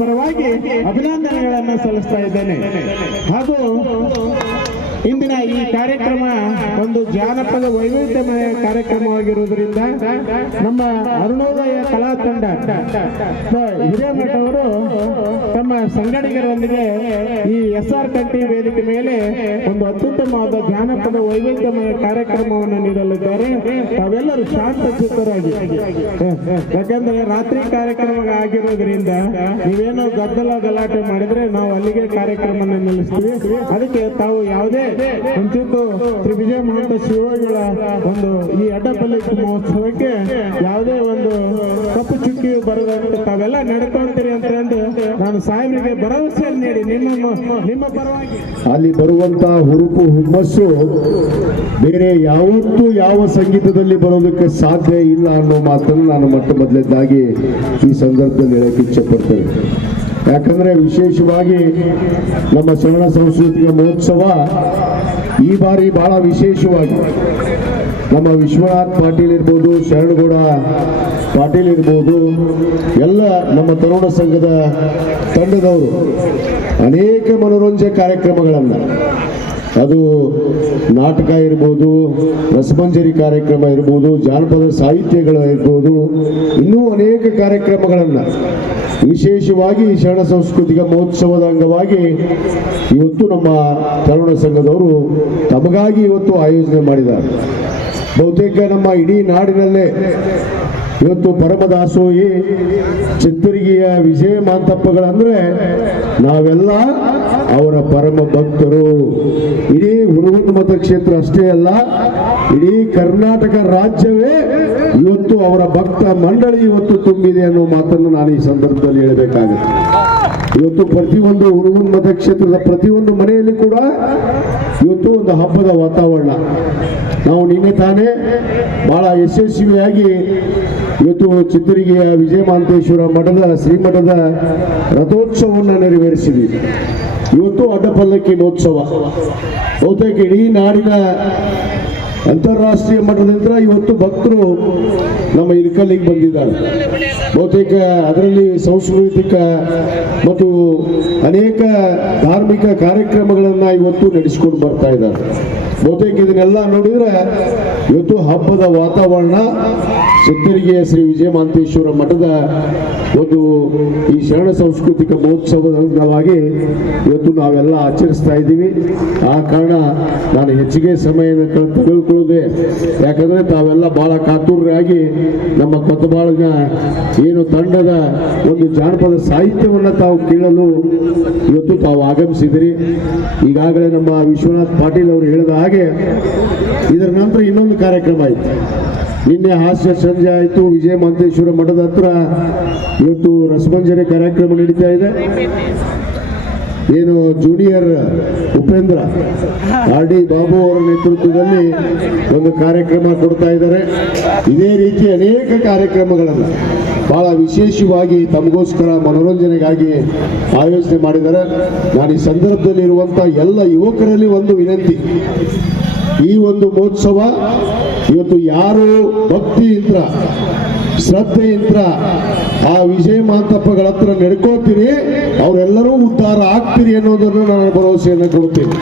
ಪರವಾಗಿ ಅಭಿನಂದನೆಗಳನ್ನು ಸಲ್ಲಿಸ್ತಾ ಇದ್ದೇನೆ. ಹಾಗೂ ಇಂದಿನ ಈ ಕಾರ್ಯಕ್ರಮ ಒಂದು ಜಾನಪದ ವೈವಿಧ್ಯಮಯ ಕಾರ್ಯಕ್ರಮವಾಗಿರುವುದರಿಂದ ನಮ್ಮ ಅರುಣೋದಯ ಕಲಾ ತಂಡ ಹಿರೇಮಠ ಅವರು ತಮ್ಮ ಸಂಗಡಿಗರೊಂದಿಗೆ ಈ SR ಕಂಠಿ ವೇದಿಕೆ ಮೇಲೆ ಒಂದು ಅತ್ಯುತ್ತಮವಾದ ಜಾನಪದ ವೈವಿಧ್ಯಮಯ ಕಾರ್ಯಕ್ರಮವನ್ನು ನೀಡಲಿದ್ದಾರೆ. ತಾವೆಲ್ಲರೂ ಶಾಂತ ಚಿತ್ತರಾಗಿ, ಯಾಕಂದ್ರೆ ರಾತ್ರಿ ಕಾರ್ಯಕ್ರಮ ಆಗಿರೋದ್ರಿಂದ ನೀವೇನೋ ಗದ್ದಲ ಗಲಾಟೆ ಮಾಡಿದ್ರೆ ನಾವು ಅಲ್ಲಿಗೆ ಕಾರ್ಯಕ್ರಮ ನಿಲ್ಲಿಸ್ತೀವಿ. ಅದಕ್ಕೆ ತಾವು ಯಾವುದೇ ಒಂಚಿತ್ತು ಶ್ರೀ ವಿಜಯ ಮಹಂತ ಶಿವಗಳ ಒಂದು ಈ ಅಡ್ಡಪಲ್ಲಕ್ಕಿ ಮಹೋತ್ಸವಕ್ಕೆ ಯಾವುದೇ ಒಂದು ಕಪ್ಪು ಚುಕ್ಕಿಯು ಬರದಂತೆ ತಾವೆಲ್ಲ ನಡ್ಕೊಂತೀರಿ ಅಂತ ನಾನು ಸಾಹೇಬರಿಗೆ ಭರವಸೆ ನೀಡಿ ನಿಮ್ಮ ಪರವಾಗಿ ಅಲ್ಲಿ ಬರುವಂತ ಹುರುಪು ಹುಮ್ಮಸ್ಸು ಬೇರೆ ಯಾವತ್ತೂ ಯಾವ ಸಂಗೀತದಲ್ಲಿ ಬರೋದಕ್ಕೆ ಸಾಧ್ಯ ಇಲ್ಲ ಅನ್ನೋ ಮಾತನ್ನು ನಾನು ಮೊದಲನೇದಾಗಿ ಈ ಸಂದರ್ಭದಲ್ಲಿ ಹೇಳಕ್ಕೆ ಇಚ್ಛೆ ಪಡ್ತೇನೆ. ಯಾಕಂದ್ರೆ ವಿಶೇಷವಾಗಿ ನಮ್ಮ ಶರಣ ಸಾಂಸ್ಕೃತಿಕ ಮಹೋತ್ಸವ ಈ ಬಾರಿ ಬಹಳ ವಿಶೇಷವಾಗಿ ನಮ್ಮ ವಿಶ್ವನಾಥ್ ಪಾಟೀಲ್ ಇರ್ಬೋದು, ಶರಣಗೌಡ ಪಾಟೀಲ್ ಇರ್ಬೋದು, ಎಲ್ಲ ನಮ್ಮ ತರುಣ ಸಂಘದ ತಂಡದವರು ಅನೇಕ ಮನೋರಂಜನೆ ಕಾರ್ಯಕ್ರಮಗಳನ್ನು, ಅದು ನಾಟಕ ಇರ್ಬೋದು, ರಸಮಂಜರಿ ಕಾರ್ಯಕ್ರಮ ಇರ್ಬೋದು, ಜಾನಪದ ಸಾಹಿತ್ಯಗಳು ಇರ್ಬೋದು, ಇನ್ನೂ ಅನೇಕ ಕಾರ್ಯಕ್ರಮಗಳನ್ನು ವಿಶೇಷವಾಗಿ ಶರಣ ಸಾಂಸ್ಕೃತಿಕ ಮಹೋತ್ಸವದ ಅಂಗವಾಗಿ ಇವತ್ತು ನಮ್ಮ ತರುಣ ಸಂಘದವರು ತಮಗಾಗಿ ಇವತ್ತು ಆಯೋಜನೆ ಮಾಡಿದ್ದಾರೆ. ಬಹುತೇಕ ನಮ್ಮ ಇಡೀ ನಾಡಿನಲ್ಲೇ ಇವತ್ತು ಪರಮದಾಸೋಹಿ ಚಿತ್ತರಿಗೆಯ ವಿಜಯ ಮಾಂತಪ್ಪಗಳಂದ್ರೆ ನಾವೆಲ್ಲ ಅವರ ಪರಮ ಭಕ್ತರು. ಇಡೀ ಹುನಗುಂದ ಮತಕ್ಷೇತ್ರ ಅಷ್ಟೇ ಅಲ್ಲ, ಇಡೀ ಕರ್ನಾಟಕ ರಾಜ್ಯವೇ ಇವತ್ತು ಅವರ ಭಕ್ತ ಮಂಡಳಿ ಇವತ್ತು ತುಂಬಿದೆ ಅನ್ನೋ ಮಾತನ್ನು ನಾನು ಈ ಸಂದರ್ಭದಲ್ಲಿ ಹೇಳಬೇಕಾಗುತ್ತೆ. ಇವತ್ತು ಪ್ರತಿಯೊಂದು ಹುನಗುಂದ ಮತಕ್ಷೇತ್ರದ ಪ್ರತಿಯೊಂದು ಮನೆಯಲ್ಲಿ ಕೂಡ ಇವತ್ತು ಒಂದು ಹಬ್ಬದ ವಾತಾವರಣ. ನಾವು ನಿನ್ನೆ ತಾನೇ ಬಹಳ ಯಶಸ್ವಿಯಾಗಿ ಇವತ್ತು ಚಿತ್ತರಿಗೆಯ ವಿಜಯ ಮಹಾಂತೇಶ್ವರ ಮಠದ ಶ್ರೀಮಠದ ರಥೋತ್ಸವವನ್ನು ನೆರವೇರಿಸಿದ್ವಿ. ಇವತ್ತು ಅಡ್ಡಪಲ್ಲಕ್ಕಿ ಮಹೋತ್ಸವ ಬಹುತೇಕ ಇಡೀ ನಾಡಿನ ಅಂತಾರಾಷ್ಟ್ರೀಯ ಮಟ್ಟದಿಂದ ಇವತ್ತು ಭಕ್ತರು ನಮ್ಮ ಇಳಕಲ್ಲಿಗೆ ಬಂದಿದ್ದಾರೆ. ಬಹುತೇಕ ಅದರಲ್ಲಿ ಸಾಂಸ್ಕೃತಿಕ ಮತ್ತು ಅನೇಕ ಧಾರ್ಮಿಕ ಕಾರ್ಯಕ್ರಮಗಳನ್ನು ಇವತ್ತು ನಡೆಸಿಕೊಂಡು ಬರ್ತಾ ಇದ್ದಾರೆ. ಬಹುತೇಕ ಇದನ್ನೆಲ್ಲ ನೋಡಿದ್ರೆ ಇವತ್ತು ಹಬ್ಬದ ವಾತಾವರಣ ಚಿತ್ತರಿಗೆಯ ಶ್ರೀ ವಿಜಯ ಮಹಾಂತೇಶ್ವರ ಮಠದ ಒಂದು ಈ ಶರಣ ಸಾಂಸ್ಕೃತಿಕ ಮಹೋತ್ಸವದ ಅಂಗವಾಗಿ ಇವತ್ತು ನಾವೆಲ್ಲ ಆಚರಿಸ್ತಾ ಇದ್ದೀವಿ. ಆ ಕಾರಣ ನಾನು ಹೆಚ್ಚಿಗೆ ಸಮಯ ತೆಗೆದುಕೊಳ್ಳದೆ, ಯಾಕಂದ್ರೆ ತಾವೆಲ್ಲ ಬಹಳ ಕಾತುರರಾಗಿ ನಮ್ಮ ಕೊತ್ತಬಾಳನ ಏನು ತಂಡದ ಒಂದು ಜಾನಪದ ಸಾಹಿತ್ಯವನ್ನು ತಾವು ಕೇಳಲು ಇವತ್ತು ತಾವು ಆಗಮಿಸಿದಿರಿ. ಈಗಾಗಲೇ ನಮ್ಮ ವಿಶ್ವನಾಥ್ ಪಾಟೀಲ್ ಅವರು ಹೇಳಿದ ಹಾಗೆ ಇದರ ನಂತರ ಇನ್ನೊಂದು ಕಾರ್ಯಕ್ರಮ ಆಯಿತು. ನಿನ್ನೆ ಹಾಸ್ಯ ಸಂಜೆ ಆಯಿತು. ವಿಜಯ ಮಹಾಂತೇಶ್ವರ ಮಠದ ಹತ್ರ ಇವತ್ತು ರಸಮಂಜರಿ ಕಾರ್ಯಕ್ರಮ ನಡೀತಾ ಇದೆ. ಏನು ಜೂನಿಯರ್ ಉಪೇಂದ್ರ RD ಬಾಬು ಅವರ ನೇತೃತ್ವದಲ್ಲಿ ಒಂದು ಕಾರ್ಯಕ್ರಮ ಕೊಡ್ತಾ ಇದ್ದಾರೆ. ಇದೇ ರೀತಿ ಅನೇಕ ಕಾರ್ಯಕ್ರಮಗಳನ್ನು ಬಹಳ ವಿಶೇಷವಾಗಿ ತಮಗೋಸ್ಕರ ಮನೋರಂಜನೆಗಾಗಿ ಆಯೋಜನೆ ಮಾಡಿದ್ದಾರೆ. ನಾನು ಈ ಸಂದರ್ಭದಲ್ಲಿ ಇರುವಂಥ ಎಲ್ಲ ಯುವಕರಲ್ಲಿ ಒಂದು ವಿನಂತಿ, ಈ ಒಂದು ಮಹೋತ್ಸವ ಇವತ್ತು ಯಾರು ಭಕ್ತಿಯಿಂದ ಶ್ರದ್ಧೆಯಿಂದ ಆ ವಿಜಯ ಮಾಂತಪ್ಪಗಳ ಹತ್ರ ನಡ್ಕೋತೀರಿ ಅವರೆಲ್ಲರೂ ಉದ್ಧಾರ ಆಗ್ತೀರಿ ಅನ್ನೋದನ್ನು ನಾನು ಭರವಸೆಯನ್ನು ಕೊಡ್ತೀನಿ.